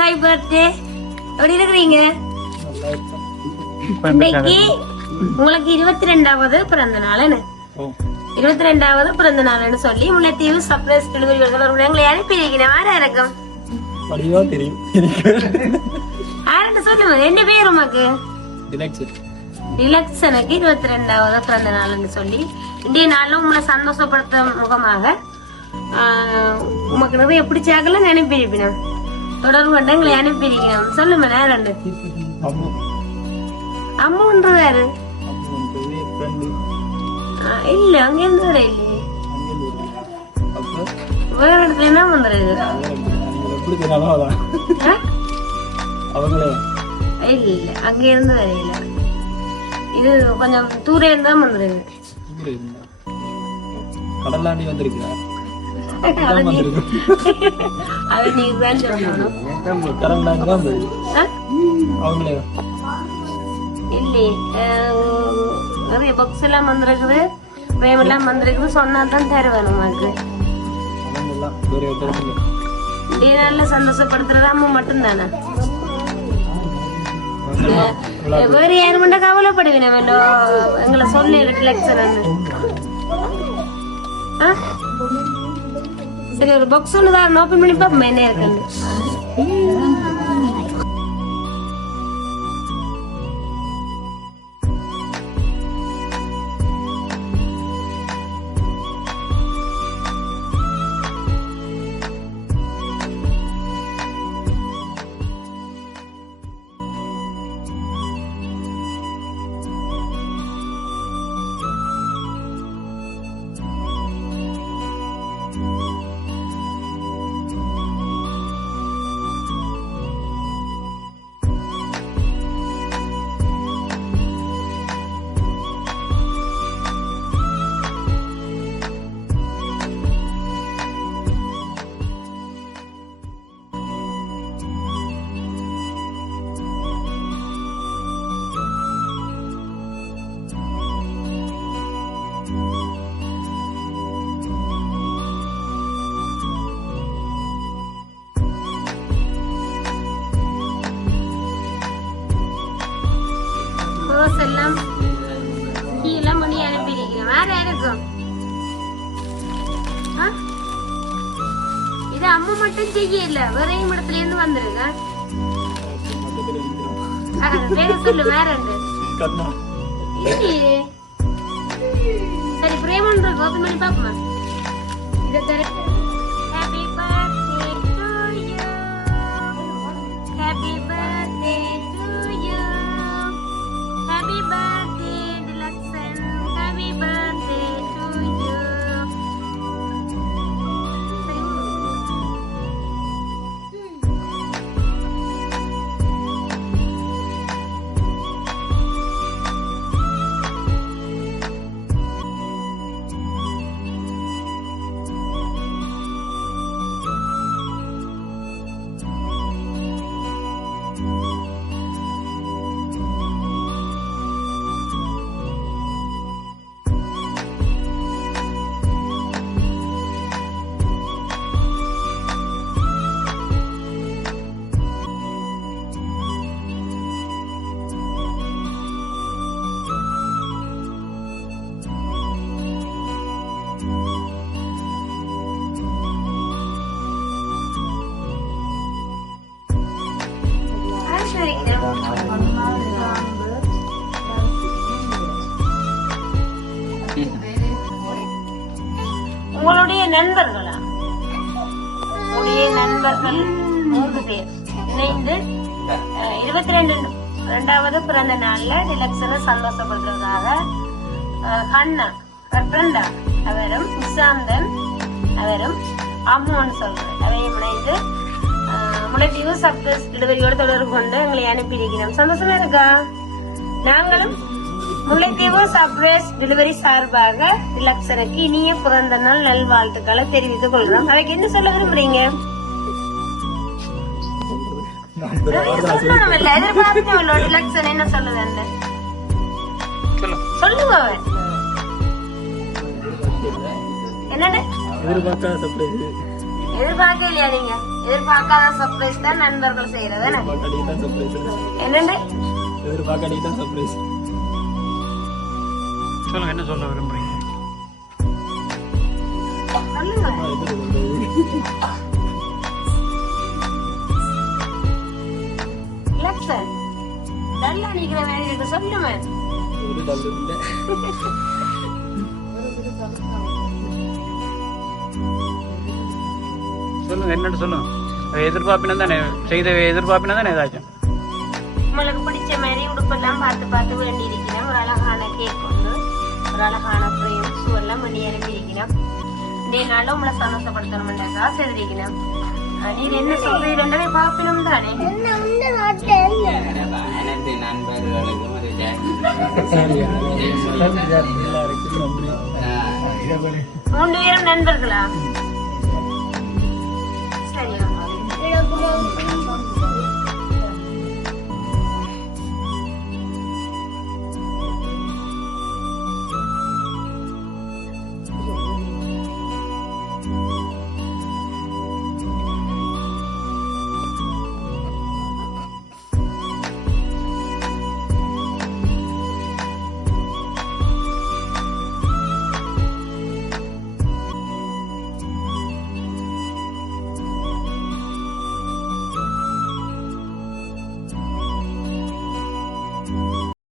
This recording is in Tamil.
Hi birthday. எப்படி இருக்கிறீங்க? இன்னைக்கு உங்களுக்கு 22வது பிறந்த நாள். 22வது பிறந்த நாள்னு சொல்லி முல்லைத்தீவு சர்ப்ரைஸ் டெலிவரி எங்களை அனுப்பி இருக்கிறேன். யாரா இருக்கும்? யாருன்னு சொல்லுங்க. என்ன பேர் உமக்கு? டிலக்ஸ். எனக்கு 22வது பிறந்த நாள்னு சொல்லி இன்றைய நாள்ல உங்களை சந்தோஷப்படுத்த முகமாக உமக்கு நிறைய பிடிச்சாக்கல நினைப்பிருப்பினோம். தொடர்பு கொண்டு எங்களை அனுப்பியிருக்கிறோம். சொல்லுங்க. நேரம் அம்முன்றாரு இல்ல அங்க இருந்து வர இல்லையே. வேற இடத்துல என்ன பண்றது? இல்ல அங்க இருந்து வரையில. இது கொஞ்சம் தூர இருந்தா வந்துருது. கடலாண்டி வந்திருக்கிறார். அது நீங்க தான் சொல்லணும். இல்லையே நிறைய பாக்ஸ் எல்லாம் வந்திருக்குது, பிரேம் எல்லாம் வந்திருக்குது. சொன்னாதான் தருவேன் உனக்கு. நல்ல சந்தோஷப்படுத்துறது அம்மா மட்டும்தானே. வேற யாரு மட்டும் கவலைப்படுவேன் எங்களை சொல்லி ரிஃப்ளெக்ஷன். சரி ஒரு பாக்ஸ் ஒண்ணுதான் ஓபன் பண்ணி பாப்போம் என்ன இருக்குன்னு. எல்லாம் கீழே மணி அனுப்பியிருக்கிறேன். வேற யாருக்கும் இது அம்மா மட்டும் செய்யல, வேற இடத்துல இருந்து வந்துருங்க. பேர சொல்லு. வேற சரி பிரேமன் இருக்கு. ஓபன் பண்ணி பாப்போமா? இதை தர. Happy birthday to you. Happy birthday to you. Happy birthday, Deluxen. Happy birthday to you. உங்களுடைய நண்பர்களா? உங்களுடைய நண்பர்கள் 3 பேர் இணைந்து 22வது பிறந்த நாள்ல டிலக்ஸனை சந்தோஷப்படுறதுக்காக கண்ணா பிரண்டா அவரும் நிசாந்தன் அவரும் அம்மான்னு சொல்றேன் அவையும் இணைந்து முல்லைத்தீவு சர்ப்ரைஸ் டெலிவரியோட தொடர்பு கொண்டு எங்களை அனுப்பியிருக்கிறோம். சந்தோஷமா இருக்கா? நாங்களும் முல்லைத்தீவு சர்ப்ரைஸ் டெலிவரி சார்பாக டிலக்ஸனுக்கு இனிய பிறந்த நாள் நல்வாழ்த்துக்களை தெரிவித்துக் கொள்றோம். அதுக்கு என்ன சொல்ல விரும்புறீங்க? டிலக்ஸன் என்ன சொல்லுது? சொல்லுங்க. என்னன்னு எதிர்பார்க்க இல்லையா நீங்க? எதிர்பார்க்காத சர்ப்ரைஸ் தான் நண்பர்கள் செய்யறது. என்னண்டு எதிர்பார்க்க சர்ப்ரைஸ். சொல்லுங்க, என்ன சொல்ல விரும்புறீங்க? லக்ஷன் நல்லா நிக்கிற வேலை இருக்கு. சொல்லுங்க. சொல்லுங்க, என்னன்னு சொல்லுங்க. எதிர்பார்ப்பினா தானே செய்த எதிர்பார்ப்பினா தானே ஏதாச்சும். உங்களுக்கு பிடிச்ச மாதிரி உடுப்பெல்லாம் பார்த்து பார்த்து வேண்டி இருக்கிறேன். ஒரு அழகான கேக் ஒன்று, ஒரு அழகான ஃப்ரேம் ஷூ எல்லாம் பண்ணி அனுப்பி இருக்கிறேன். இந்த நாள் உங்களை சந்தோஷப்படுத்தணும்ன்றா செய்திருக்கிறேன். நீர் என்ன சொல்றீங்க பாப்பினம் தானே? 3 பேரும் நண்பர்களா? சரியா